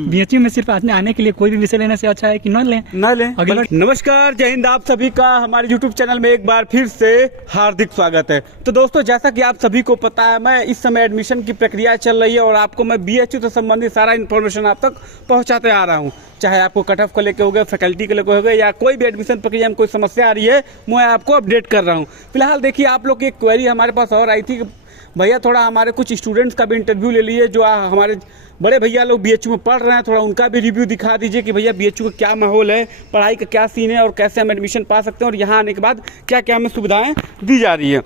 BHU में सिर्फ आने के लिए कोई भी विषय लेने से अच्छा है कि न लें अगला। नमस्कार, जय हिंद। आप सभी का हमारे YouTube चैनल में एक बार फिर से हार्दिक स्वागत है। तो दोस्तों, जैसा कि आप सभी को पता है, मैं इस समय एडमिशन की प्रक्रिया चल रही है और आपको मैं बीएचयू से संबंधित सारा इन्फॉर्मेशन आप तक पहुंचाते आ रहा हूं। चाहे आपको कट ऑफ को लेकर हो गए, फैकल्टी को लेकर हो गए, या कोई भी एडमिशन प्रक्रिया में कोई समस्या आ रही है, मैं आपको अपडेट कर रहा हूँ। फिलहाल देखिए, आप लोग की एक क्वेरी हमारे पास और आई थी, भैया थोड़ा हमारे कुछ स्टूडेंट्स का भी इंटरव्यू ले लिए जो हमारे बड़े भैया लोग बीएचयू में पढ़ रहे हैं, थोड़ा उनका भी रिव्यू दिखा दीजिए कि भैया बीएचयू का क्या माहौल है, पढ़ाई का क्या सीन है और कैसे हम एडमिशन पा सकते हैं और यहाँ आने के बाद क्या क्या हमें सुविधाएं दी जा रही है।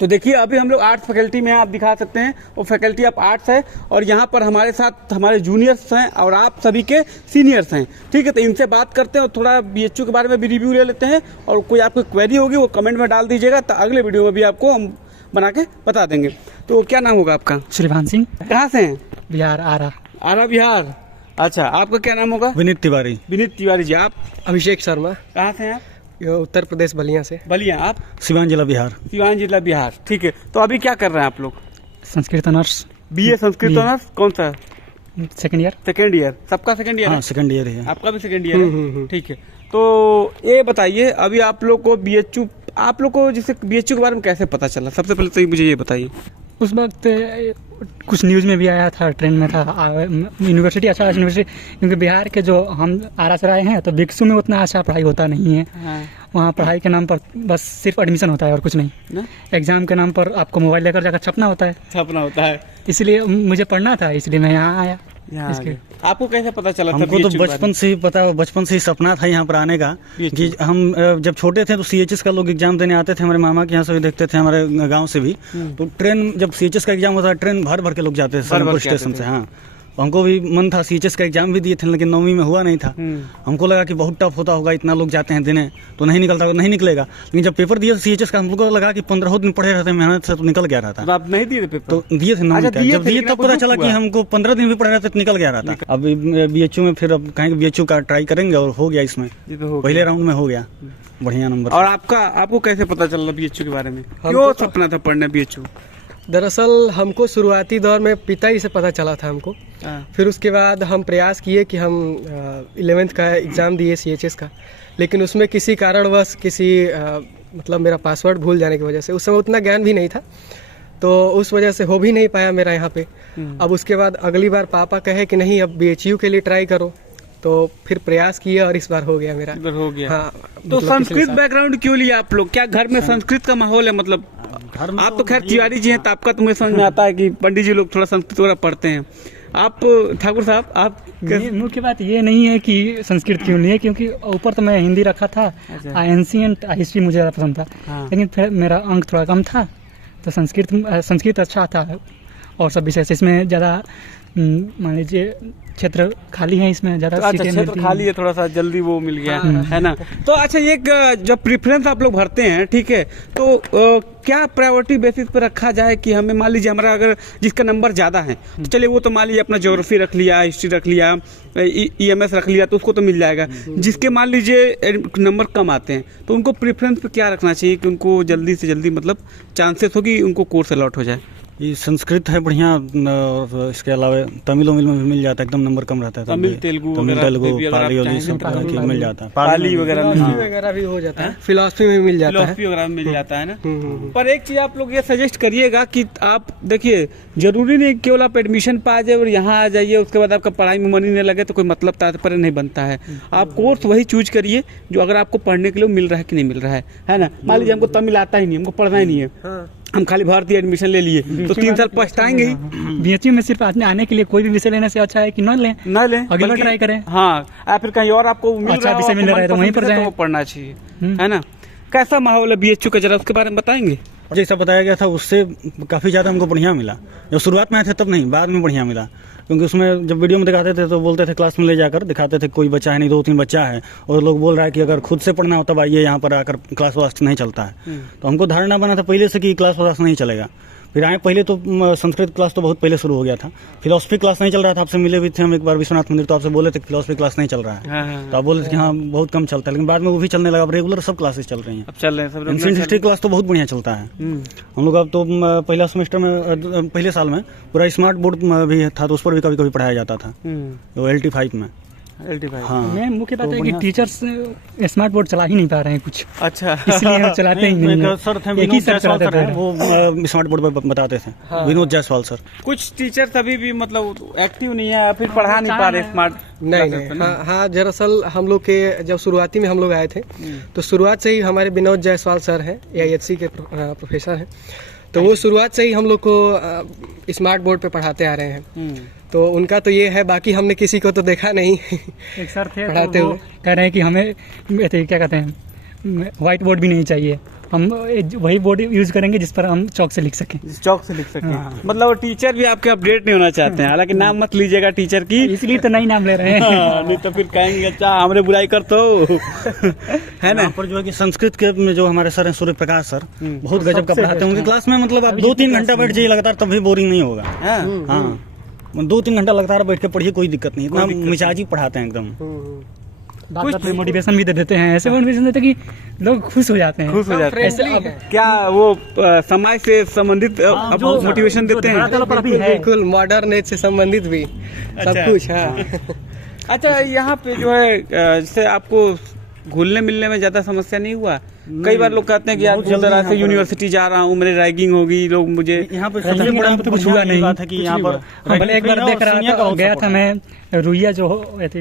तो देखिए, अभी हम लोग आर्ट्स फैकल्टी में हैं, आप दिखा सकते हैं वो फैकल्टी ऑफ आर्ट्स है और यहाँ पर हमारे साथ हमारे जूनियर्स हैं और आप सभी के सीनियर्स हैं। ठीक है, तो इनसे बात करते हैं और थोड़ा बीएचयू के बारे में भी रिव्यू ले लेते हैं और कोई आपको क्वेरी होगी वो कमेंट में डाल दीजिएगा, तो अगले वीडियो में भी आपको हम बना के बता देंगे। तो क्या नाम होगा आपका? श्रीभान सिंह। कहाँ से हैं? बिहार, आरा बिहार। अच्छा, आपका क्या नाम होगा? विनीत तिवारी। विनीत तिवारी जी। आप? अभिषेक शर्मा। कहाँ से हैं आप? उत्तर प्रदेश, बलिया से। बलिया। आप? सिवान जिला बिहार। सिवान जिला बिहार। ठीक है, तो अभी क्या कर रहे हैं आप लोग? Sanskrit honours. BA Sanskrit honours. कौन सा? Second year. Second year. सबका सेकंड ईयर? हाँ, सेकंड ईयर है। आपका भी सेकंड ईयर है। ठीक है, तो ये बताइए, अभी आप लोग को बीएचयू, आप लोग को जैसे बीएचयू के बारे में कैसे पता चला? सबसे पहले तो मुझे ये बताइए। उस वक्त कुछ न्यूज़ में भी आया था, ट्रेंड में था। यूनिवर्सिटी अच्छा है यूनिवर्सिटी, क्योंकि बिहार के जो हम आरा से आए हैं तो बिक्सू में उतना अच्छा पढ़ाई होता नहीं है। हाँ। वहाँ पढ़ाई के नाम पर बस सिर्फ एडमिशन होता है और कुछ नहीं। एग्जाम के नाम पर आपको मोबाइल लेकर जाकर छपना होता है। इसलिए मुझे पढ़ना था, इसलिए मैं यहाँ आया। आपको कैसे पता चला? हमको तो बचपन से ही पता, बचपन से ही सपना था यहाँ पर आने का कि हम जब छोटे थे तो सीएचएस का लोग एग्जाम देने आते थे, हमारे मामा के यहाँ से भी देखते थे, हमारे गांव से भी। तो ट्रेन, जब सीएचएस का एग्जाम होता है, ट्रेन भर भर के लोग जाते थे सलेमपुर स्टेशन से। हाँ, हमको भी मन था, सीएचएस का एग्जाम भी दिए थे, लेकिन 9वीं में हुआ नहीं था। हमको लगा कि बहुत टफ होता होगा, इतना लोग जाते हैं देने तो नहीं निकलता होगा, नहीं निकलेगा। लेकिन जब पेपर दिए सीएचएस का, हमको लगा कि 15 दिन पढ़े रहते, मेहनत से तो निकल गया रहता। आप नहीं दिए पेपर? तो दिए थे 9वीं का। जब दिए तब पता चला कि हमको 15 दिन भी पढ़े रहते तो निकल गया रहता। अब बीएचयू में फिर अब कहेंगे बीएचयू का ट्राई करेंगे और हो गया, इसमें पहले राउंड में हो गया बढ़िया नंबर। और आपको कैसे पता चला बीएचयू के बारे में? क्यों सपना था पढ़ना बीएचयू? दरअसल हमको शुरुआती दौर में पिता ही से पता चला था हमको। फिर उसके बाद हम प्रयास किए कि हम 11th का एग्ज़ाम दिए सीएचएस का, लेकिन उसमें किसी कारणवश मतलब मेरा पासवर्ड भूल जाने की वजह से, उस समय उतना ज्ञान भी नहीं था, तो उस वजह से हो भी नहीं पाया मेरा यहाँ पे। अब उसके बाद अगली बार पापा कहे कि नहीं, अब बीएचयू के लिए ट्राई करो, तो फिर प्रयास किया और इस बार हो गया मेरा। हो गया। हाँ, तो मतलब संस्कृत बैकग्राउंड क्यों लिया आप लोग? क्या घर में संस्कृत का माहौल है? मतलब आप तो खैर तिवारी जी हैं, तो आपका तुम्हें समझ में आता है कि पंडित जी लोग थोड़ा संस्कृत वगैरह पढ़ते हैं। आप ठाकुर साहब, आप? मुख्य बात ये नहीं है कि संस्कृत क्यों नहीं है, क्योंकि ऊपर तो मैं हिंदी रखा था, एंशिएंट हिस्ट्री मुझे ज़्यादा पसंद था। लेकिन फिर मेरा अंक थोड़ा कम था, तो संस्कृत अच्छा था और सब विषय से इसमें ज़्यादा मान लीजिए क्षेत्र खाली है, इसमें ज़्यादा क्षेत्र खाली है, थोड़ा सा जल्दी वो मिल गया। है ना? तो अच्छा, एक जब प्रेफरेंस आप लोग भरते हैं, ठीक है, तो क्या प्रायोरिटी बेसिस पे रखा जाए कि हमें मान लीजिए हमारा अगर जिसका नंबर ज़्यादा है तो चलिए वो तो मान लीजिए अपना ज्योग्राफी रख लिया, हिस्ट्री रख लिया, ईएमएस रख लिया, तो उसको तो मिल जाएगा। जिसके मान लीजिए नंबर कम आते हैं तो उनको प्रेफरेंस पे क्या रखना चाहिए कि उनको जल्दी से जल्दी मतलब चांसेस हो कि उनको कोर्स अलॉट हो जाए? ये संस्कृत है बढ़िया, और इसके अलावा तमिल में भी मिल जाता है, एकदम नंबर कम रहता है। तमिल, तेलुगु, पाली सब मिल जाता है। पाली वगैरह भी हो जाता है, फिलॉसफी में मिल जाता है, फिलॉसफी वगैरह में मिल जाता है ना। पर एक चीज आप लोग ये सजेस्ट करिएगा कि आप देखिए, जरूरी नहीं केवल आप एडमिशन पा जाए और यहाँ आ जाइए, उसके बाद आपका पढ़ाई में मन ही नहीं लगे तो कोई मतलब तात्पर्य नहीं बनता है। आप कोर्स वही चूज करिए जो अगर आपको पढ़ने के लिए मिल रहा है कि नहीं मिल रहा है ना? मान लीजिए हमको तमिल आता ही नहीं, हमको पढ़ना ही नहीं है, हम खाली भारतीय एडमिशन ले लिए तो 3 साल पछताएंगे ही। बीएचयू में सिर्फ आने के लिए कोई भी विषय लेने से अच्छा है कि न लें अगला ट्राई करें। हाँ, या फिर कहीं और आपको अच्छा विषय मिल रहा है तो वहीं पर जाएं, तो पढ़ना चाहिए। है ना? कैसा माहौल है बीएचयू का, जरा उसके बारे में बताएंगे? जैसा बताया गया था उससे काफ़ी ज़्यादा हमको बढ़िया मिला। जब शुरुआत में आए थे तब नहीं, बाद में बढ़िया मिला, क्योंकि उसमें जब वीडियो में दिखाते थे तो बोलते थे क्लास में ले जाकर दिखाते थे कोई बच्चा है नहीं, 2-3 बच्चा है, और लोग बोल रहा है कि अगर खुद से पढ़ना हो तब आइए, यहाँ पर आकर क्लास वास नहीं चलता है। तो हमको धारणा बना था पहले से कि क्लास वास नहीं चलेगा, फिर आए पहले तो संस्कृत क्लास तो बहुत पहले शुरू हो गया था, फिलोसफी क्लास नहीं चल रहा था, आपसे मिले भी थे हम एक बार विश्वनाथ मंदिर, तो आपसे बोले थे कि फिलोसफी क्लास नहीं चल रहा है, तो आप बोले थे कि हाँ बहुत कम चलता है, लेकिन बाद में वो भी चलने लगा, अब रेगुलर सब क्लासेस चल रही हैं। अब चल रहे हैं सब लोग। एंशिएंट हिस्ट्री क्लास तो बहुत बढ़िया चलता है हम लोग। अब तो पहला सेमेस्टर में पहले साल में पूरा स्मार्ट बोर्ड भी था, तो उस पर भी कभी कभी पढ़ाया जाता था, तो LT5 में। हाँ, मैं मुख्य बात है कि टीचर्स स्मार्ट बोर्ड चला ही नहीं पा रहे हैं कुछ, अच्छा इसलिए हम चलाते ही नहीं हैं। सर थे एक ही विनोद सर जायसवाल चलाते सर हैं, थे। वो स्मार्ट बोर्ड पर बताते थे, विनोद जायसवाल सर। कुछ टीचर्स अभी भी मतलब एक्टिव नहीं है या फिर पढ़ा नहीं पा रहे स्मार्ट। नहीं, हाँ, दरअसल हम लोग के जब शुरुआती में हम लोग आए थे तो शुरुआत से ही हमारे विनोद जायसवाल सर हैं, AIHC के प्रोफेसर हैं, तो वो शुरुआत से ही हम लोग को स्मार्ट बोर्ड पे पढ़ाते आ रहे हैं। तो उनका तो ये है, बाकी हमने किसी को तो देखा नहीं। एक सर थे पढ़ाते तो वो हुए। कह रहे हैं कि हमें क्या कहते हैं, व्हाइट बोर्ड भी नहीं चाहिए, हम वही बोर्ड यूज करेंगे जिस पर हम चौक से लिख सकें। चौक से लिख सके, मतलब टीचर भी आपके अपडेट नहीं होना चाहते हैं, हालांकि नाम मत लीजिएगा टीचर की, इसलिए तो नहीं नाम ले रहे हैं। नहीं तो फिर कहेंगे अच्छा हमरे बुराई कर तो है ना। यहाँ पर जो है कि संस्कृत के में जो हमारे सर हैं सूर्य प्रकाश सर, बहुत गजब का पढ़ाते हैं। उनकी क्लास में मतलब आप 2-3 घंटा बैठ जाइए लगातार, तब भी बोरिंग नहीं होगा। हाँ, 2-3 घंटा लगातार बैठ के पढ़िए, कोई दिक्कत नहीं, इतना मिजाजी पढ़ाते हैं एकदम। बात में मोटिवेशन भी दे देते हैं, ऐसे मोटिवेशन देते हैं कि लोग खुश हो जाते हैं। खुश हो जाते हैं। फ्रेंडली है। क्या वो समाज से संबंधित मोटिवेशन देते हैं? बिल्कुल मॉडर्न एज से संबंधित भी सब अच्छा। कुछ। हाँ, अच्छा, यहाँ पे जो है जैसे आपको घुलने मिलने में ज्यादा समस्या नहीं हुआ? कई बार लोग कहते हैं कि यार बहुत जिस जल्दी तरह यहाँ से पर- यूनिवर्सिटी जा रहा हूँ, मेरे रैगिंग होगी, लोग मुझे यहाँ पे रैगिंग सबसे बड़ा तो कुछ हुआ नहीं, बात है कि यहाँ पर हम भले एक बार देख रहा था, गया था मैं रुइया जो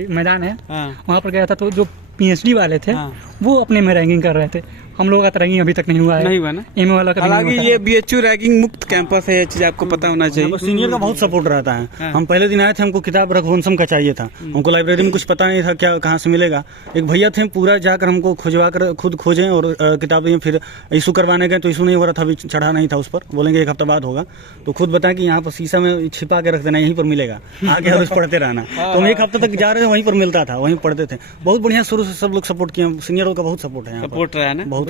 मैदान है, हाँ। वहाँ पर गया था, तो जो PhD वाले थे हाँ। वो अपने में रैगिंग कर रहे थे। हम लोगों का तो रैगिंग अभी तक नहीं हुआ है, नहीं हुआ ना। एमए वाला का भी नहीं हालांकि हुआ ये BHU रैगिंग मुक्त कैंपस है, ये चीज आपको पता होना चाहिए। सीनियर का बहुत सपोर्ट रहता है। हाँ। हम पहले दिन आए थे, हमको किताब रघुवंशम का चाहिए था, हमको लाइब्रेरी में कुछ पता नहीं था क्या कहाँ से मिलेगा। एक भैया थे, पूरा जाकर हमको खुजवा कर खुद खोजें और किताबें फिर इशू करवाने गए, तो इशू नहीं हो रहा था, अभी चढ़ा नहीं था उस पर, बोलेंगे 1 हफ्ता बाद होगा, तो खुद बताएं कि यहाँ पर शीशा में छिपा के रख देना, यहीं पर मिलेगा, आगे रोज पढ़ते रहना। तो हम 1 हफ्ता तक जा रहे थे, वहीं पर मिलता था, वहीं पढ़ते थे। बहुत बढ़िया, शुरू से सब लोग सपोर्ट किए, सीनियरों का बहुत सपोर्ट है यहाँ पर। सपोर्ट रहा है ना। बहुत रहा।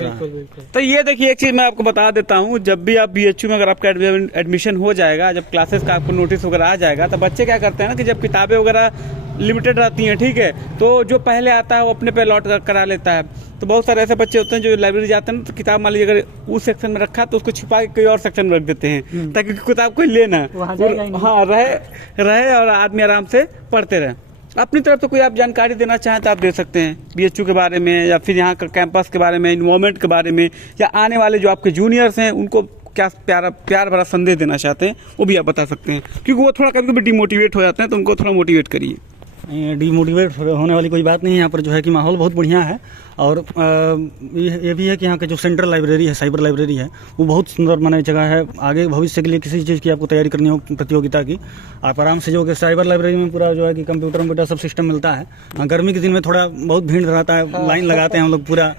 तो ये देखिए, एक चीज मैं आपको बता देता हूँ, जब भी आप BHU में अगर आपका एडमिशन हो जाएगा, जब क्लासेस का आपको नोटिस वगैरह आ जाएगा, तो बच्चे क्या करते हैं ना कि जब किताबें वगैरह लिमिटेड रहती हैं, ठीक है, तो जो पहले आता है वो अपने पे अलॉट करा लेता है। तो बहुत सारे ऐसे बच्चे होते हैं जो लाइब्रेरी जाते हैं ना, तो किताब मान लीजिए अगर उस सेक्शन में रखा तो उसको छिपा के कोई और सेक्शन में रख देते हैं, ताकि किताब कोई ले ना, वहाँ जाएगा ही नहीं। हाँ रहे और आदमी आराम से पढ़ते रहे। अपनी तरफ से कोई आप जानकारी देना चाहें तो आप दे सकते हैं, BHU के बारे में, या फिर यहाँ का कैंपस के बारे में, इन्वायरमेंट के बारे में, या आने वाले जो आपके जूनियर्स हैं उनको क्या प्यार भरा संदेश देना चाहते हैं, वो भी आप बता सकते हैं, क्योंकि वो थोड़ा कभी कभी डिमोटिवेट हो जाते हैं, तो उनको थोड़ा मोटिवेट करिए। डिमोटिवेट होने वाली कोई बात नहीं है। यहाँ पर जो है कि माहौल बहुत बढ़िया है, और ये भी है कि यहाँ का जो सेंट्रल लाइब्रेरी है, साइबर लाइब्रेरी है, वो बहुत सुंदर माने जगह है। आगे भविष्य के लिए किसी चीज़ की आपको तैयारी करनी हो प्रतियोगिता की, आप आराम से जो कि साइबर लाइब्रेरी में पूरा जो है कि कंप्यूटर सब सिस्टम मिलता है। गर्मी के दिन में थोड़ा बहुत भीड़ रहता है, लाइन लगाते हैं हम लोग, पूरा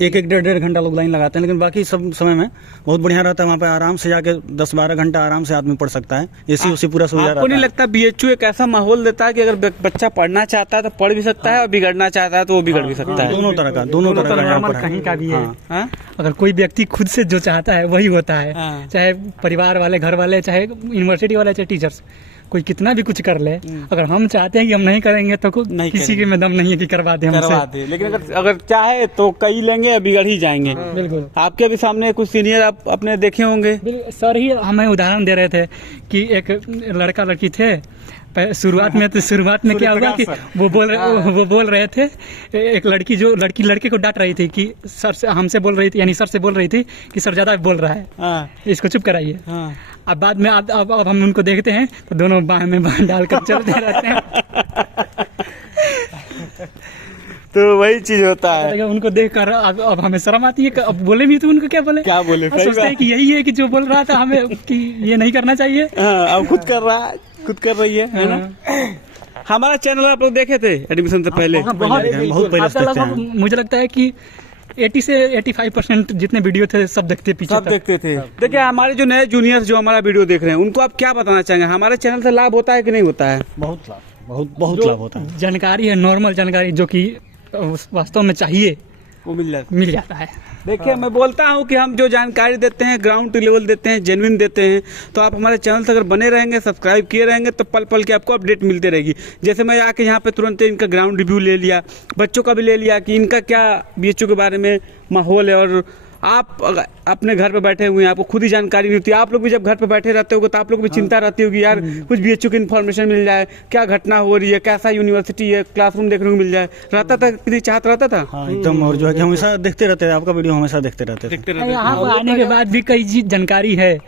1-1 घंटा लोग लाइन लगाते हैं, लेकिन बाकी सब समय में बहुत बढ़िया रहता है। वहाँ पे आराम से जाके 10-12 घंटा आराम से आदमी पढ़ सकता है, AC उसी पूरा सुविधा रहता आपको नहीं है। लगता BHU एक ऐसा माहौल देता है कि अगर बच्चा पढ़ना चाहता है तो पढ़ भी सकता है, और बिगड़ना चाहता है तो वो बिगड़ भी सकता है? दोनों तरह का यहाँ पर है। कहीं का भी है। हाँ। हाँ? अगर कोई व्यक्ति खुद से जो चाहता है वही होता है, हाँ। चाहे परिवार वाले, घर वाले, चाहे यूनिवर्सिटी वाले, चाहे टीचर्स, कोई कितना भी कुछ कर ले, अगर हम चाहते हैं कि हम नहीं करेंगे तो नहीं किसी करेंगे। के में दम नहीं है कि करवा दे करवा हमसे। दे, लेकिन अगर चाहे तो कई लेंगे या बिगड़ ही जाएंगे। बिल्कुल आपके भी सामने कुछ सीनियर आप अपने देखे होंगे। सर ही हमें उदाहरण दे रहे थे कि एक लड़का लड़की थे, शुरुआत में क्या हुआ कि वो बोल रहे थे, एक लड़की जो लड़के को डांट रही थी कि सर से हमसे बोल रही थी, यानी सर से बोल रही थी कि सर ज्यादा बोल रहा है, हाँ, इसको चुप कराइए। हाँ। अब बाद में अब हम उनको देखते हैं तो दोनों बाह में बाह डालकर चलते रहते हैं। तो वही चीज होता है। उनको देखकर अब हमें शर्म आती है, अब बोले भी तो उनको क्या बोले, क्या बोले? अब सोचते हैं कि यही है कि जो बोल रहा था हमें कि ये नहीं करना चाहिए। हाँ, अब खुद कर रहा है, खुद कर रही है ना। हमारा चैनल आप लोग देखे थे एडमिशन से पहले? बहुत पहले आपका लगभग मुझे लगता है कि 80 से 85% जितने वीडियो थे सब देखते पीछे सब तक। देखते थे। देखिए, हमारे जो नए जूनियर्स जो हमारा वीडियो देख रहे हैं, उनको आप क्या बताना चाहेंगे? हमारे चैनल से लाभ होता है कि नहीं होता है? बहुत लाभ, बहुत लाभ होता है। जानकारी है, नॉर्मल जानकारी जो कि वास्तव में चाहिए, वो मिल जाता है। देखिए मैं बोलता हूँ कि हम जो जानकारी देते हैं ग्राउंड लेवल देते हैं, जेन्युइन देते हैं, तो आप हमारे चैनल से अगर बने रहेंगे, सब्सक्राइब किए रहेंगे तो पल पल के आपको अपडेट मिलती रहेगी। जैसे मैं आके यहाँ पे तुरंत इनका ग्राउंड रिव्यू ले लिया, बच्चों का भी ले लिया कि इनका क्या BHU के बारे में माहौल है। और आप अपने घर पे बैठे हुए हैं, आपको खुद ही जानकारी नहीं होती। आप लोग भी जब घर पे बैठे रहते होगे तो आप लोग भी चिंता रहती होगी यार कुछ BHU की इन्फॉर्मेशन मिल जाए, क्या घटना हो रही है, कैसा यूनिवर्सिटी है, क्लासरूम देखने को मिल जाए। रहता था, कितनी चाहत रहता था। हाँ एकदम, और जो है कि हमेशा देखते रहते हैं, आपका वीडियो हमेशा देखते रहते थे। यहाँ पर आने के बाद भी कई चीज जानकारी है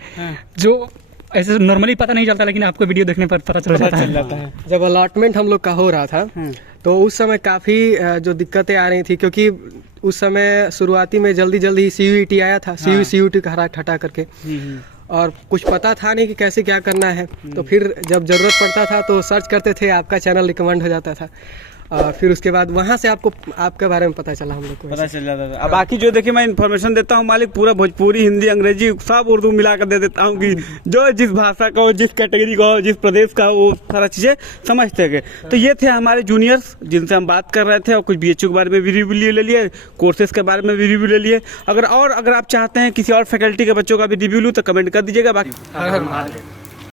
जो ऐसे नॉर्मली पता नहीं चलता, लेकिन आपको वीडियो देखने पर पता चल जाता है। जब अलॉटमेंट हम लोग का हो रहा था तो उस समय काफ़ी जो दिक्कतें आ रही थी, क्योंकि उस समय शुरुआती में जल्दी जल्दी CUET आया था, CUET का हटा करके, और कुछ पता था नहीं कि कैसे क्या करना है। तो फिर जब ज़रूरत पड़ता था तो सर्च करते थे, आपका चैनल रिकमेंड हो जाता था। फिर उसके बाद वहाँ से आपको आपके बारे में पता चला, हम लोग को पता चल जाता था। अब बाकी जो देखिए मैं इन्फॉर्मेशन देता हूँ मालिक, पूरा भोजपुरी, हिंदी, अंग्रेजी सब उर्दू मिला कर दे देता हूँ कि जो जिस भाषा का हो, जिस कैटेगरी का हो, जिस प्रदेश का हो, वो सारा चीज़ें समझते गए। तो ये थे हमारे जूनियर्स जिनसे हम बात कर रहे थे, और कुछ BHU के बारे में भी रिव्यू ले लिए, कोर्सेज के बारे में भी रिव्यू ले लिए। अगर आप चाहते हैं किसी और फैकल्टी के बच्चों का भी रिव्यू लूँ तो कमेंट कर दीजिएगा। बाकी